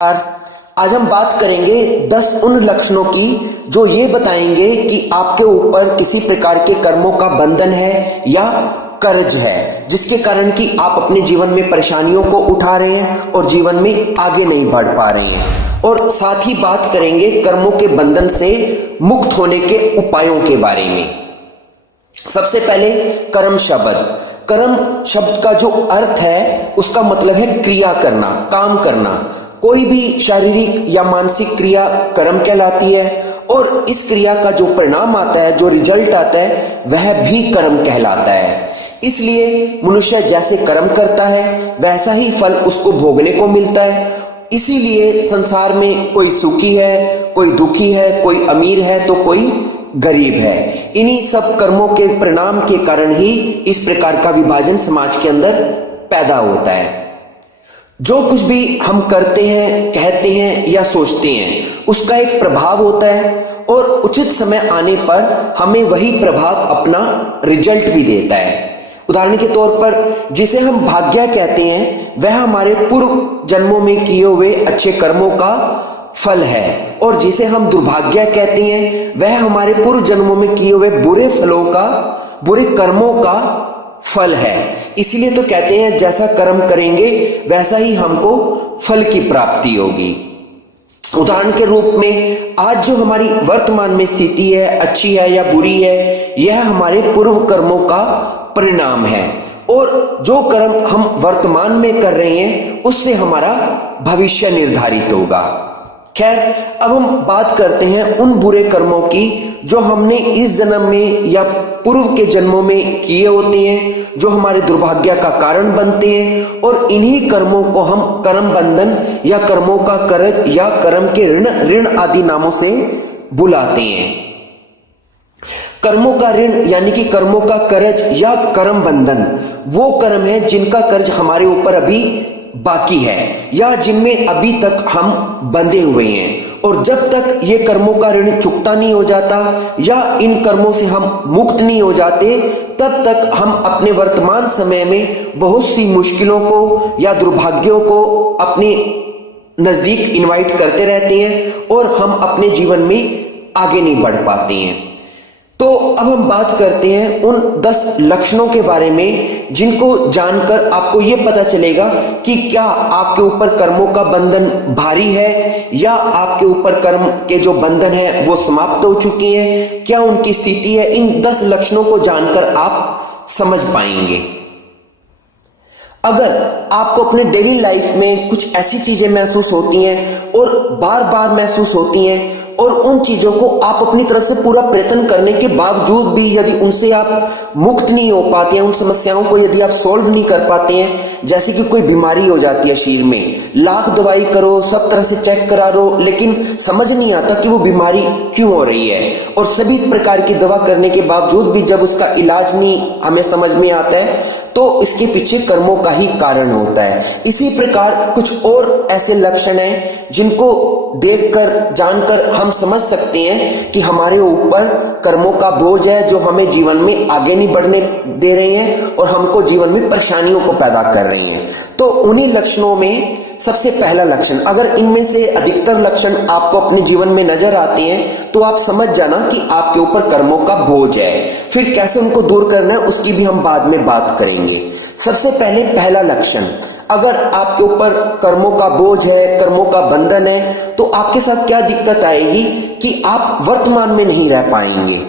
आज हम बात करेंगे 10 उन लक्षणों की जो ये बताएंगे कि आपके ऊपर किसी प्रकार के कर्मों का बंधन है या कर्ज है, जिसके कारण कि आप अपने जीवन में परेशानियों को उठा रहे हैं और जीवन में आगे नहीं बढ़ पा रहे हैं। और साथ ही बात करेंगे कर्मों के बंधन से मुक्त होने के उपायों के बारे में। सबसे पहले कर्म शब्द। कर्म शब्द का जो अर्थ है उसका मतलब है क्रिया करना, काम करना। कोई भी शारीरिक या मानसिक क्रिया कर्म कहलाती है और इस क्रिया का जो परिणाम आता है, जो रिजल्ट आता है, वह भी कर्म कहलाता है। इसलिए मनुष्य जैसे कर्म करता है वैसा ही फल उसको भोगने को मिलता है। इसीलिए संसार में कोई सुखी है, कोई दुखी है, कोई अमीर है तो कोई गरीब है। इन्हीं सब कर्मों के परिणाम के कारण ही इस प्रकार का विभाजन समाज के अंदर पैदा होता है। जो कुछ भी हम करते हैं, कहते हैं या सोचते हैं, उसका एक प्रभाव होता है और उचित समय आने पर हमें वही प्रभाव अपना रिजल्ट भी देता है। उदाहरण के तौर पर जिसे हम भाग्य कहते हैं वह हमारे पूर्व जन्मों में किए हुए अच्छे कर्मों का फल है, और जिसे हम दुर्भाग्य कहते हैं वह हमारे पूर्व जन्मों में किए हुए बुरे फलों का, बुरे कर्मों का फल है। इसीलिए तो कहते हैं जैसा कर्म करेंगे वैसा ही हमको फल की प्राप्ति होगी। उदाहरण के रूप में आज जो हमारी वर्तमान में स्थिति है, अच्छी है या बुरी है, यह हमारे पूर्व कर्मों का परिणाम है, और जो कर्म हम वर्तमान में कर रहे हैं उससे हमारा भविष्य निर्धारित होगा। खैर, अब हम बात करते हैं उन बुरे कर्मों की जो हमने इस जन्म में या पूर्व के जन्मों में किए होते हैं, जो हमारे दुर्भाग्य का कारण बनते हैं, और इन्हीं कर्मों को हम कर्म बंधन या कर्मों का कर्ज या कर्म के ऋण आदि नामों से बुलाते हैं। कर्मों का ऋण यानी कि कर्मों का कर्ज या कर्म बंधन वो कर्म है जिनका कर्ज हमारे ऊपर अभी बाकी है या जिनमें अभी तक हम बंधे हुए हैं, और जब तक ये कर्मों का ऋण चुकता नहीं हो जाता या इन कर्मों से हम मुक्त नहीं हो जाते, तब तक हम अपने वर्तमान समय में बहुत सी मुश्किलों को या दुर्भाग्यों को अपने नजदीक इनवाइट करते रहते हैं और हम अपने जीवन में आगे नहीं बढ़ पाते हैं। तो अब हम बात करते हैं उन 10 लक्षणों के बारे में जिनको जानकर आपको यह पता चलेगा कि क्या आपके ऊपर कर्मों का बंधन भारी है या आपके ऊपर कर्म के जो बंधन है वो समाप्त हो चुके हैं, क्या उनकी स्थिति है। इन 10 लक्षणों को जानकर आप समझ पाएंगे। अगर आपको अपने डेली लाइफ में कुछ ऐसी चीजें महसूस होती हैं और बार बार महसूस होती हैं, और उन चीजों को आप अपनी तरफ से पूरा प्रयत्न करने के बावजूद भी यदि उनसे आप मुक्त नहीं हो पाते हैं, उन समस्याओं को यदि आप सॉल्व नहीं कर पाते हैं, जैसे कि कोई बीमारी हो जाती है शरीर में, लाख दवाई करो, सब तरह से चेक करा लो, लेकिन समझ नहीं आता कि वो बीमारी क्यों हो रही है, और सभी प्रकार की दवा करने के बावजूद भी जब उसका इलाज नहीं हमें समझ में आता है तो इसके पीछे कर्मों का ही कारण होता है। इसी प्रकार कुछ और ऐसे लक्षण हैं जिनको देखकर जानकर हम समझ सकते हैं कि हमारे ऊपर कर्मों का बोझ है जो हमें जीवन में आगे नहीं बढ़ने दे रहे हैं और हमको जीवन में परेशानियों को पैदा कर रही हैं। तो उन्हीं लक्षणों में सबसे पहला लक्षण, अगर इनमें से अधिकतर लक्षण आपको अपने जीवन में नजर आते हैं तो आप समझ जाना कि आपके ऊपर कर्मों का बोझ है। फिर कैसे उनको दूर करना है उसकी भी हम बाद में बात करेंगे। सबसे पहले पहला लक्षण, अगर आपके ऊपर कर्मों का बोझ है, कर्मों का बंधन है, तो आपके साथ क्या दिक्कत आएगी कि आप वर्तमान में नहीं रह पाएंगे,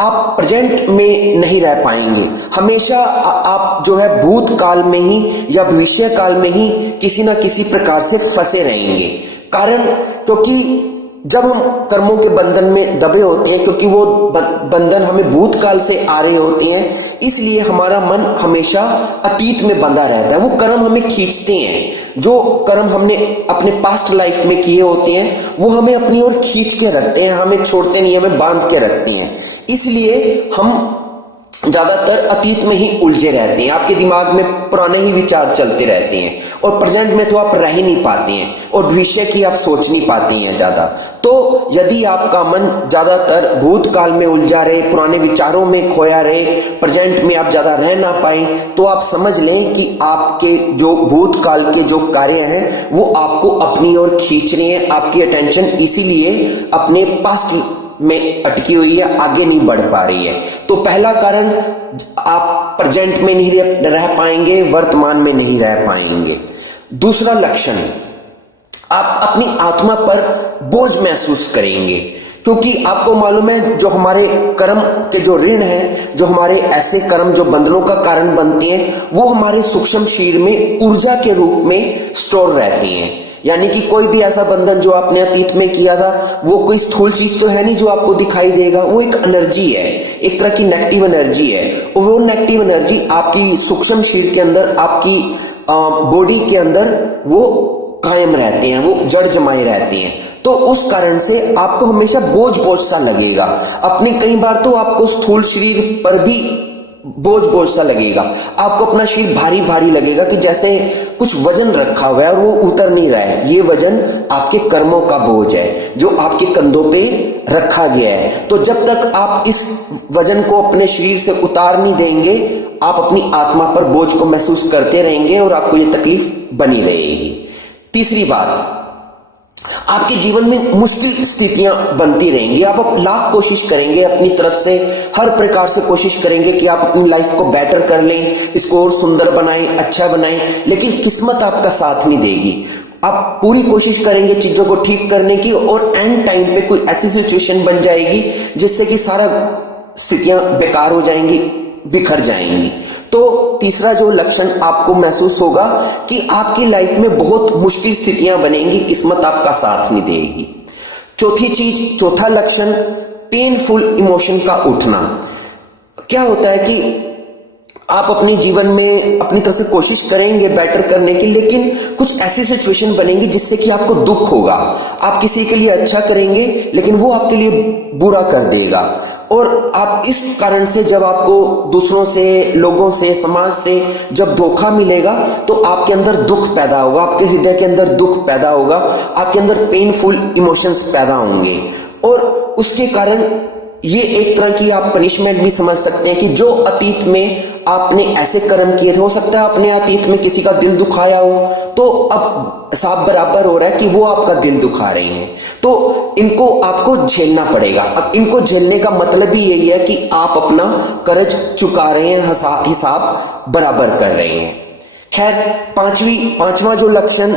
आप प्रेजेंट में नहीं रह पाएंगे। हमेशा आप जो है भूतकाल में ही या भविष्य काल में ही किसी ना किसी प्रकार से फंसे रहेंगे। कारण, क्योंकि जब हम कर्मों के बंधन में दबे होते हैं, क्योंकि वो बंधन हमें भूतकाल से आ रहे होते हैं, इसलिए हमारा मन हमेशा अतीत में बंधा रहता है। वो कर्म हमें खींचते हैं, जो कर्म हमने अपने पास्ट लाइफ में किए होते हैं वो हमें अपनी ओर खींच के रखते हैं, हमें छोड़ते नहीं, हमें बांध के रखते हैं। इसलिए हम ज्यादातर अतीत में ही उलझे रहते हैं, आपके दिमाग में पुराने ही विचार चलते रहते हैं और प्रेजेंट में तो आप रह ही नहीं पाते हैं और भविष्य की आप सोच नहीं पाती हैं ज्यादा। तो यदि आपका मन ज्यादातर भूतकाल में उलझा रहे, पुराने विचारों में खोया रहे, प्रेजेंट में आप ज्यादा रह ना पाए, तो आप समझ लें कि आपके जो भूतकाल के जो कार्य हैं वो आपको अपनी ओर खींच रहे हैं। आपकी अटेंशन इसीलिए अपने पास्ट में अटकी हुई है, आगे नहीं बढ़ पा रही है। तो पहला कारण, आप प्रेजेंट में नहीं रह पाएंगे, वर्तमान में नहीं रह पाएंगे। दूसरा लक्षण, आप अपनी आत्मा पर बोझ महसूस करेंगे, क्योंकि आपको मालूम है जो हमारे कर्म के जो ऋण हैं, जो हमारे ऐसे कर्म जो बंधनों का कारण बनते हैं, वो हमारे सूक्ष्म शरीर में ऊर्जा के रूप में स्टोर रहती हैं। यानी कि कोई भी ऐसा बंधन जो आपने अतीत में किया था, वो कोई स्थूल चीज तो है नहीं जो आपको दिखाई देगा, वो एक एनर्जी है, एक तरह की नेगेटिव एनर्जी है। और वो नेगेटिव एनर्जी आपकी सूक्ष्म शरीर के अंदर, आपकी बॉडी के अंदर वो कायम रहते हैं, वो जड़ जमाए रहते हैं। तो उस कारण से आपको हमेशा बोझ बोझ सा लगेगा। अपने कई बार तो आपको स्थूल शरीर पर भी बोझ बोझ सा लगेगा, आपको अपना शरीर भारी भारी लगेगा कि जैसे कुछ वजन रखा हुआ है और वो उतर नहीं रहा है। ये वजन आपके कर्मों का बोझ है जो आपके कंधों पे रखा गया है। तो जब तक आप इस वजन को अपने शरीर से उतार नहीं देंगे, आप अपनी आत्मा पर बोझ को महसूस करते रहेंगे और आपको ये तकलीफ बनी रहेगी। तीसरी बात, आपके जीवन में मुश्किल स्थितियां बनती रहेंगी। आप लाख कोशिश करेंगे अपनी तरफ से, हर प्रकार से कोशिश करेंगे कि आप अपनी लाइफ को बेटर कर लें, इसको और सुंदर बनाएं, अच्छा बनाएं, लेकिन किस्मत आपका साथ नहीं देगी। आप पूरी कोशिश करेंगे चीजों को ठीक करने की और एंड टाइम पे कोई ऐसी सिचुएशन बन जाएगी जिससे कि सारा स्थितियां बेकार हो जाएंगी, बिखर जाएंगी। तो तीसरा जो लक्षण आपको महसूस होगा कि आपकी लाइफ में बहुत मुश्किल स्थितियां बनेंगी, किस्मत आपका साथ नहीं देगी। चौथा लक्षण, पेनफुल इमोशन का उठना। क्या होता है कि आप अपने जीवन में अपनी तरफ से कोशिश करेंगे बेटर करने की, लेकिन कुछ ऐसी सिचुएशन बनेगी जिससे कि आपको दुख होगा। आप किसी के लिए अच्छा करेंगे लेकिन वो आपके लिए बुरा कर देगा, और आप इस कारण से जब आपको दूसरों से, लोगों से, समाज से जब धोखा मिलेगा तो आपके अंदर दुख पैदा होगा, आपके हृदय के अंदर दुख पैदा होगा, आपके अंदर पेनफुल इमोशंस पैदा होंगे। और उसके कारण ये एक तरह की आप पनिशमेंट भी समझ सकते हैं कि जो अतीत में आपने ऐसे कर्म किए थे, हो सकता है आपने अतीत में किसी का दिल दुखाया हो, तो अब साफ बराबर हो रहा है कि वो आपका दिल दुखा रहे हैं, तो इनको आपको झेलना पड़ेगा। अब इनको झेलने का मतलब ही यही है कि आप अपना कर्ज चुका रहे हैं, हिसाब बराबर कर रहे हैं। खैर, पांचवा जो लक्षण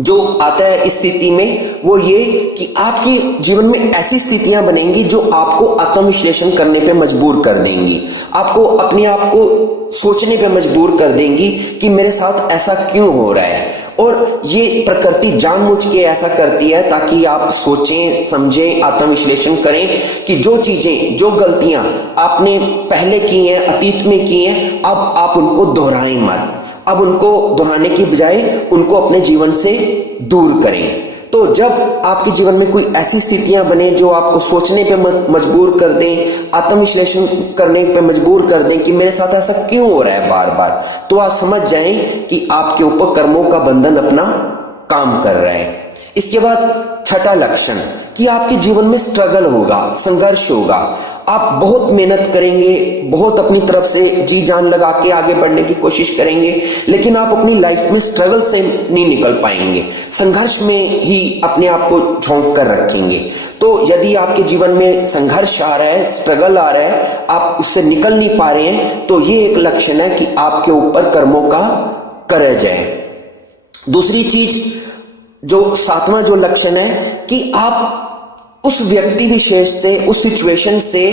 जो आता है इस स्थिति में, वो ये कि आपके जीवन में ऐसी स्थितियां बनेंगी जो आपको आत्मविश्लेषण करने पे मजबूर कर देंगी, आपको अपने आप को सोचने पे मजबूर कर देंगी कि मेरे साथ ऐसा क्यों हो रहा है। और ये प्रकृति जानबूझ के ऐसा करती है ताकि आप सोचें, समझें, आत्मविश्लेषण करें कि जो चीजें, जो गलतियां आपने पहले की हैं, अतीत में की हैं, अब आप उनको दोहराएं मत। अब उनको दोहराने की बजाय उनको अपने जीवन से दूर करें। तो जब आपके जीवन में कोई ऐसी स्थितियां बने जो आपको सोचने पे मजबूर कर दें, आत्मविश्लेषण करने पे मजबूर कर दें कि मेरे साथ ऐसा क्यों हो रहा है बार बार, तो आप समझ जाएं कि आपके ऊपर कर्मों का बंधन अपना काम कर रहा है। इसके बाद छठा लक्षण कि आपके जीवन में स्ट्रगल होगा, संघर्ष होगा। आप बहुत मेहनत करेंगे, बहुत अपनी तरफ से जी जान लगा के आगे बढ़ने की कोशिश करेंगे, लेकिन आप अपनी लाइफ में स्ट्रगल से नहीं निकल पाएंगे, संघर्ष में ही अपने आप को झोंक कर रखेंगे। तो यदि आपके जीवन में संघर्ष आ रहा है, स्ट्रगल आ रहा है, आप उससे निकल नहीं पा रहे हैं, तो ये एक लक्षण है कि आपके ऊपर कर्मों का कर्ज है। दूसरी चीज, जो सातवां जो लक्षण है कि आप उस व्यक्ति विशेष से, उस सिचुएशन से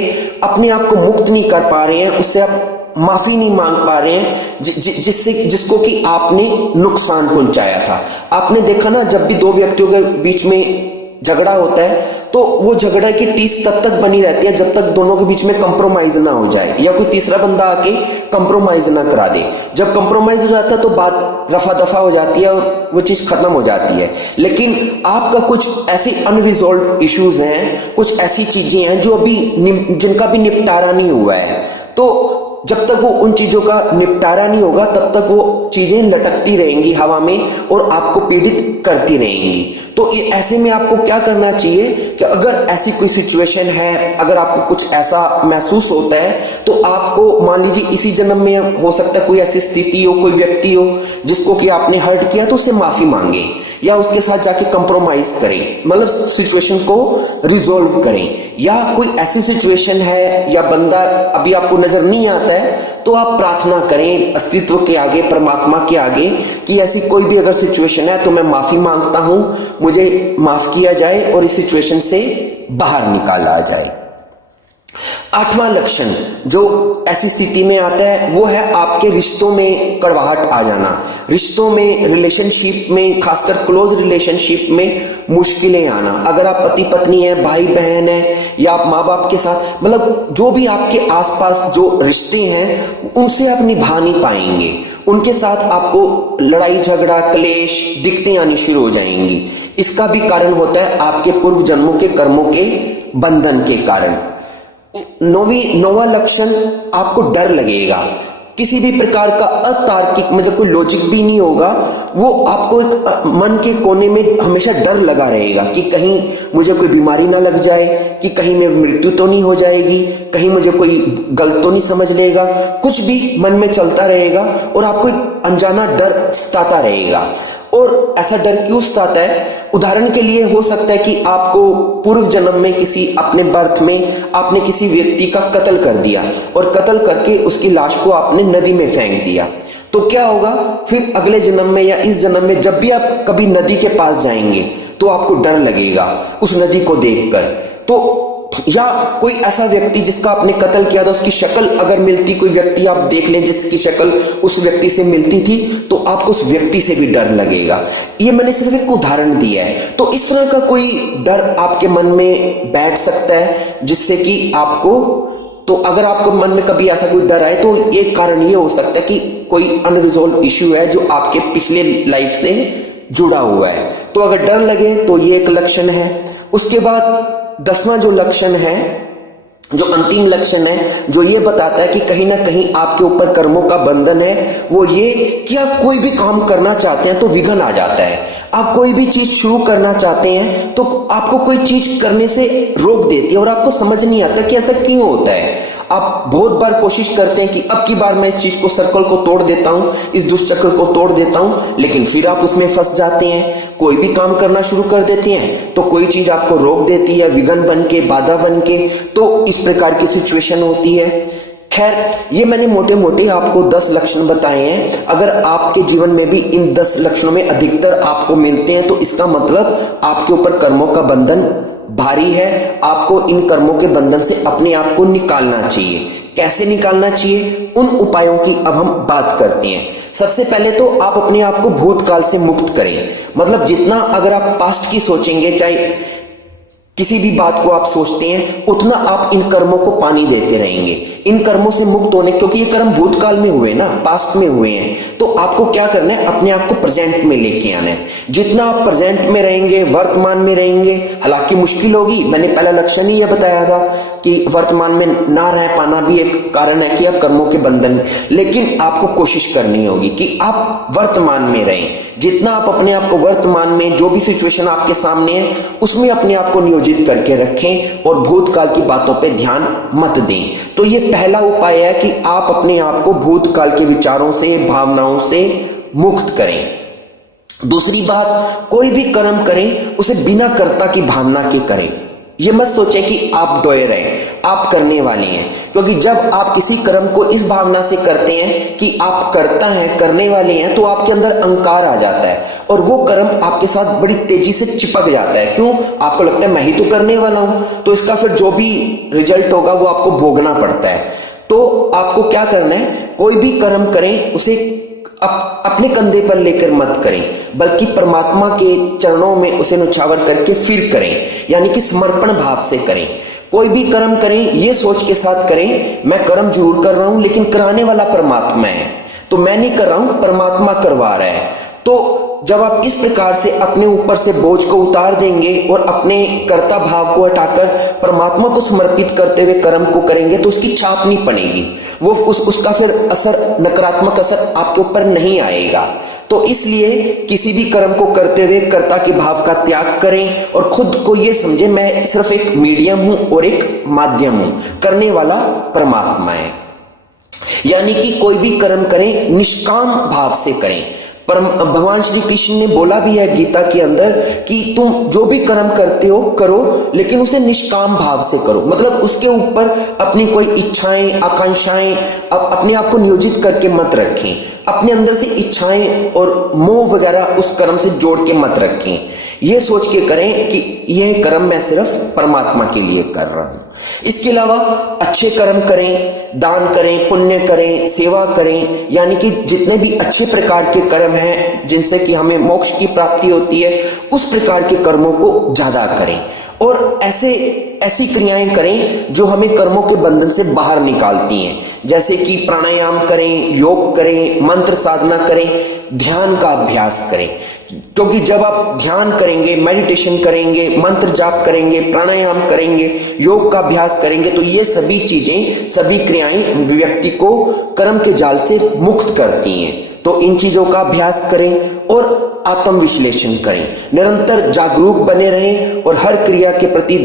अपने आप को मुक्त नहीं कर पा रहे हैं, उससे आप माफी नहीं मांग पा रहे हैं जिसको कि आपने नुकसान पहुंचाया था। आपने देखा ना, जब भी दो व्यक्तियों के बीच में झगड़ा होता है तो वो झगड़ा की टीस तब तक बनी रहती है जब तक दोनों के बीच में कंप्रोमाइज ना हो जाए या कोई तीसरा बंदा आके कंप्रोमाइज ना करा दे। जब कंप्रोमाइज हो जाता है तो बात रफा दफा हो जाती है और वो चीज खत्म हो जाती है। लेकिन आपका कुछ ऐसी अनरिजॉल्व इश्यूज हैं, कुछ ऐसी चीजें हैं जो अभी जिनका भी निपटारा नहीं हुआ है, तो जब तक वो उन चीजों का निपटारा नहीं होगा तब तक वो चीजें लटकती रहेंगी हवा में और आपको पीड़ित करती रहेंगी। तो ऐसे में आपको क्या करना चाहिए कि अगर ऐसी कोई सिचुएशन है, अगर आपको कुछ ऐसा महसूस होता है, तो आपको मान लीजिए इसी जन्म में हो सकता है कोई ऐसी स्थिति हो, कोई व्यक्ति हो जिसको कि आपने हर्ट किया, तो उससे माफी मांगे या उसके साथ जाके कंप्रोमाइज करें, मतलब सिचुएशन को रिजोल्व करें। या कोई ऐसी सिचुएशन है या बंदा अभी आपको नजर नहीं आता है, तो आप प्रार्थना करें अस्तित्व के आगे, परमात्मा के आगे, कि ऐसी कोई भी अगर सिचुएशन है तो मैं माफी मांगता हूं, मुझे माफ किया जाए और इस सिचुएशन से बाहर निकाला जाए। 8वां लक्षण जो ऐसी स्थिति में आता है वो है आपके रिश्तों में कड़वाहट आ जाना, रिश्तों में, रिलेशनशिप में, खासकर क्लोज रिलेशनशिप में मुश्किलें आना। अगर आप पति पत्नी हैं, भाई बहन है, या आप माँ बाप के साथ, मतलब जो भी आपके आसपास जो रिश्ते हैं उनसे आप निभा नहीं पाएंगे, उनके साथ आपको लड़ाई झगड़ा क्लेश दिक्कतें आनी शुरू हो जाएंगी। इसका भी कारण होता है आपके पूर्व जन्मों के कर्मों के बंधन के कारण। 9वां लक्षण, आपको डर लगेगा, किसी भी प्रकार का अतार्किक, मतलब कोई लॉजिक भी नहीं होगा, वो आपको एक मन के कोने में हमेशा डर लगा रहेगा कि कहीं मुझे कोई बीमारी ना लग जाए, कि कहीं मेरी मृत्यु तो नहीं हो जाएगी, कहीं मुझे कोई गलत तो नहीं समझ लेगा, कुछ भी मन में चलता रहेगा और आपको एक अनजाना डर सताता रहेगा। और ऐसा डर क्यों सताता है? उदाहरण के लिए हो सकता है कि आपको पूर्व जन्म में किसी अपने बर्थ में आपने किसी व्यक्ति का कत्ल कर दिया और कत्ल करके उसकी लाश को आपने नदी में फेंक दिया, तो क्या होगा फिर अगले जन्म में या इस जन्म में जब भी आप कभी नदी के पास जाएंगे तो आपको डर लगेगा उस नदी को देखकर। तो या कोई ऐसा व्यक्ति जिसका आपने कत्ल किया था, उसकी शक्ल अगर मिलती, कोई व्यक्ति आप देख लें जिसकी शक्ल उस व्यक्ति से मिलती थी, तो आपको उस व्यक्ति से भी डर लगेगा। ये मैंने सिर्फ एक उदाहरण दिया है। तो इस तरह का कोई डर आपके मन में बैठ सकता है जिससे कि आपको, तो अगर आपको मन में कभी ऐसा कोई डर आए तो एक कारण ये हो सकता है कि कोई अनरिजॉल्व इश्यू है जो आपके पिछले लाइफ से जुड़ा हुआ है। तो अगर डर लगे तो ये एक लक्षण है। उसके बाद 10वां जो लक्षण है, जो अंतिम लक्षण है, जो ये बताता है कि कहीं ना कहीं आपके ऊपर कर्मों का बंधन है, वो ये कि आप कोई भी काम करना चाहते हैं तो विघ्न आ जाता है। आप कोई भी चीज शुरू करना चाहते हैं तो आपको कोई चीज करने से रोक देती है और आपको समझ नहीं आता कि ऐसा क्यों होता है। आप बहुत बार कोशिश करते हैं कि अब की बार मैं इस चीज को, सर्कल को तोड़ देता हूं, इस दुष्चक्र को तोड़ देता हूं, लेकिन फिर आप उसमें फंस जाते हैं। कोई भी काम करना शुरू कर देते हैं तो कोई चीज आपको रोक देती है, विघ्न बन के, बाधा बन के। तो इस प्रकार की सिचुएशन होती है। खैर, ये मैंने मोटे मोटे आपको 10 लक्षण बताए हैं। अगर आपके जीवन में भी इन 10 लक्षणों में अधिकतर आपको मिलते हैं तो इसका मतलब आपके ऊपर कर्मों का बंधन भारी है। आपको इन कर्मों के बंधन से अपने आप को निकालना चाहिए। कैसे निकालना चाहिए, उन उपायों की अब हम बात करते हैं। सबसे पहले तो आप अपने आप को भूतकाल से मुक्त करें। मतलब जितना अगर आप पास्ट की सोचेंगे, चाहे किसी भी बात को आप सोचते हैं, उतना आप इन कर्मों को पानी देते रहेंगे। इन कर्मों से मुक्त होने, क्योंकि ये कर्म भूतकाल में हुए ना, पास्ट में हुए हैं, तो आपको क्या करना है, अपने आप को प्रेजेंट में लेके आना है। जितना आप प्रेजेंट में रहेंगे, वर्तमान में रहेंगे, हालांकि मुश्किल होगी, मैंने पहला लक्षण ही यह बताया था कि वर्तमान में ना रह पाना भी एक कारण है कि आप कर्मों के बंधन में, लेकिन आपको कोशिश करनी होगी कि आप वर्तमान में रहें। जितना आप अपने आप को वर्तमान में, जो भी सिचुएशन आपके सामने है, उसमें अपने आप को नियोजित करके रखें और भूतकाल की बातों पे ध्यान मत दें। तो ये पहला उपाय है कि आप अपने आप को भूतकाल के विचारों से, भावनाओं से मुक्त करें। दूसरी बात, कोई भी कर्म करें उसे बिना कर्ता की भावना के करें। ये मत सोचें कि आप डोयर हैं, आप करने वाले हैं, क्योंकि जब आप किसी कर्म को इस भावना से करते हैं कि आप करता हैं, करने वाले हैं, तो आपके अंदर अहंकार आ जाता है और वो कर्म आपके साथ बड़ी तेजी से चिपक जाता है। क्यों? आपको लगता है मैं ही तो करने वाला हूं, तो इसका फिर जो भी रिजल्ट होगा वो आपको भोगना पड़ता है। तो आपको क्या करना है, कोई भी कर्म करें उसे अपने कंधे पर लेकर मत करें, बल्कि परमात्मा के चरणों में उसे न्यौछावर करके फिर करें, यानी कि समर्पण भाव से करें। कोई भी कर्म करें ये सोच के साथ करें, मैं कर्म जरूर कर रहा हूं लेकिन कराने वाला परमात्मा है, तो मैं नहीं कर रहा हूं, परमात्मा करवा रहा है। तो जब आप इस प्रकार से अपने ऊपर से बोझ को उतार देंगे और अपने कर्ता भाव को हटाकर परमात्मा को समर्पित करते हुए कर्म को करेंगे तो उसकी छाप नहीं पड़ेगी, वो उसका फिर असर, नकारात्मक असर आपके ऊपर नहीं आएगा। तो इसलिए किसी भी कर्म को करते हुए कर्ता के भाव का त्याग करें और खुद को ये समझे मैं सिर्फ एक मीडियम हूं और एक माध्यम हूं, करने वाला परमात्मा है। यानी कि कोई भी कर्म करें निष्काम भाव से करें। पर भगवान श्री कृष्ण ने बोला भी है गीता के अंदर कि तुम जो भी कर्म करते हो करो, लेकिन उसे निष्काम भाव से करो, मतलब उसके ऊपर अपनी कोई इच्छाएं, आकांक्षाएं अपने आप को नियोजित करके मत रखें। अपने अंदर से इच्छाएं और मोह वगैरह उस कर्म से जोड़ के मत रखें। ये सोच के करें कि यह कर्म मैं सिर्फ परमात्मा के लिए कर रहा हूं। इसके अलावा अच्छे कर्म करें, दान करें, पुण्य करें, सेवा करें, यानी कि जितने भी अच्छे प्रकार के कर्म हैं जिनसे कि हमें मोक्ष की प्राप्ति होती है, उस प्रकार के कर्मों को ज्यादा करें और ऐसी क्रियाएं करें जो हमें कर्मों के बंधन से बाहर निकालती हैं, जैसे कि प्राणायाम करें, योग करें, मंत्र साधना करें, ध्यान का अभ्यास करें। क्योंकि जब आप ध्यान करेंगे, मेडिटेशन करेंगे, मंत्र जाप करेंगे, प्राणायाम करेंगे, योग का अभ्यास करेंगे तो ये सभी चीजें, सभी क्रियाएं व्यक्ति को कर्म के जाल से मुक्त करती हैं। तो इन चीजों का अभ्यास करें और आत्म विश्लेषण करें, निरंतर जागरूक बने रहें और हर क्रिया के प्रति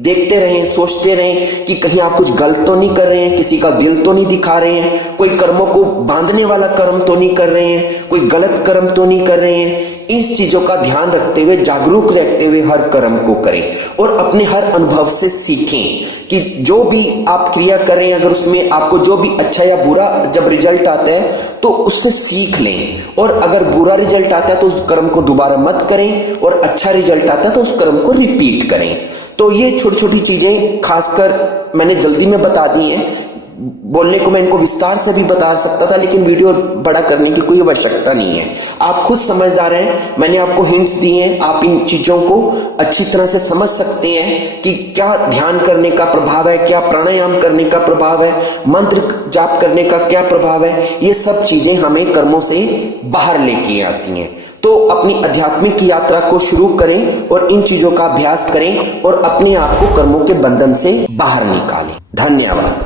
देखते रहें, सोचते रहें कि कहीं आप कुछ गलत तो नहीं कर रहे हैं, किसी का दिल तो नहीं दिखा रहे हैं, कोई कर्मों को बांधने वाला कर्म तो नहीं कर रहे हैं, कोई गलत कर्म तो नहीं कर रहे हैं। इस चीजों का ध्यान रखते हुए, जागरूक रहते हुए हर कर्म को करें और अपने हर अनुभव से सीखें कि जो भी आप क्रिया करें, अगर उसमें आपको जो भी अच्छा या बुरा जब रिजल्ट आता है तो उससे सीख लें, और अगर बुरा रिजल्ट आता है तो उस कर्म को दोबारा मत करें और अच्छा रिजल्ट आता है तो उस कर्म को रिपीट करें। तो ये छोटी छोटी चीजें खासकर मैंने जल्दी में बता दी हैं। बोलने को मैं इनको विस्तार से भी बता सकता था, लेकिन वीडियो बड़ा करने की कोई आवश्यकता नहीं है। आप खुद समझदार हैं, मैंने आपको हिंट्स दिए हैं, आप इन चीजों को अच्छी तरह से समझ सकते हैं कि क्या ध्यान करने का प्रभाव है, क्या प्राणायाम करने का प्रभाव है, मंत्र जाप करने का क्या प्रभाव है। ये सब चीजें हमें कर्मों से बाहर लेके आती हैं। तो अपनी आध्यात्मिक यात्रा को शुरू करें और इन चीजों का अभ्यास करें और अपने आप को कर्मों के बंधन से बाहर निकालें। धन्यवाद।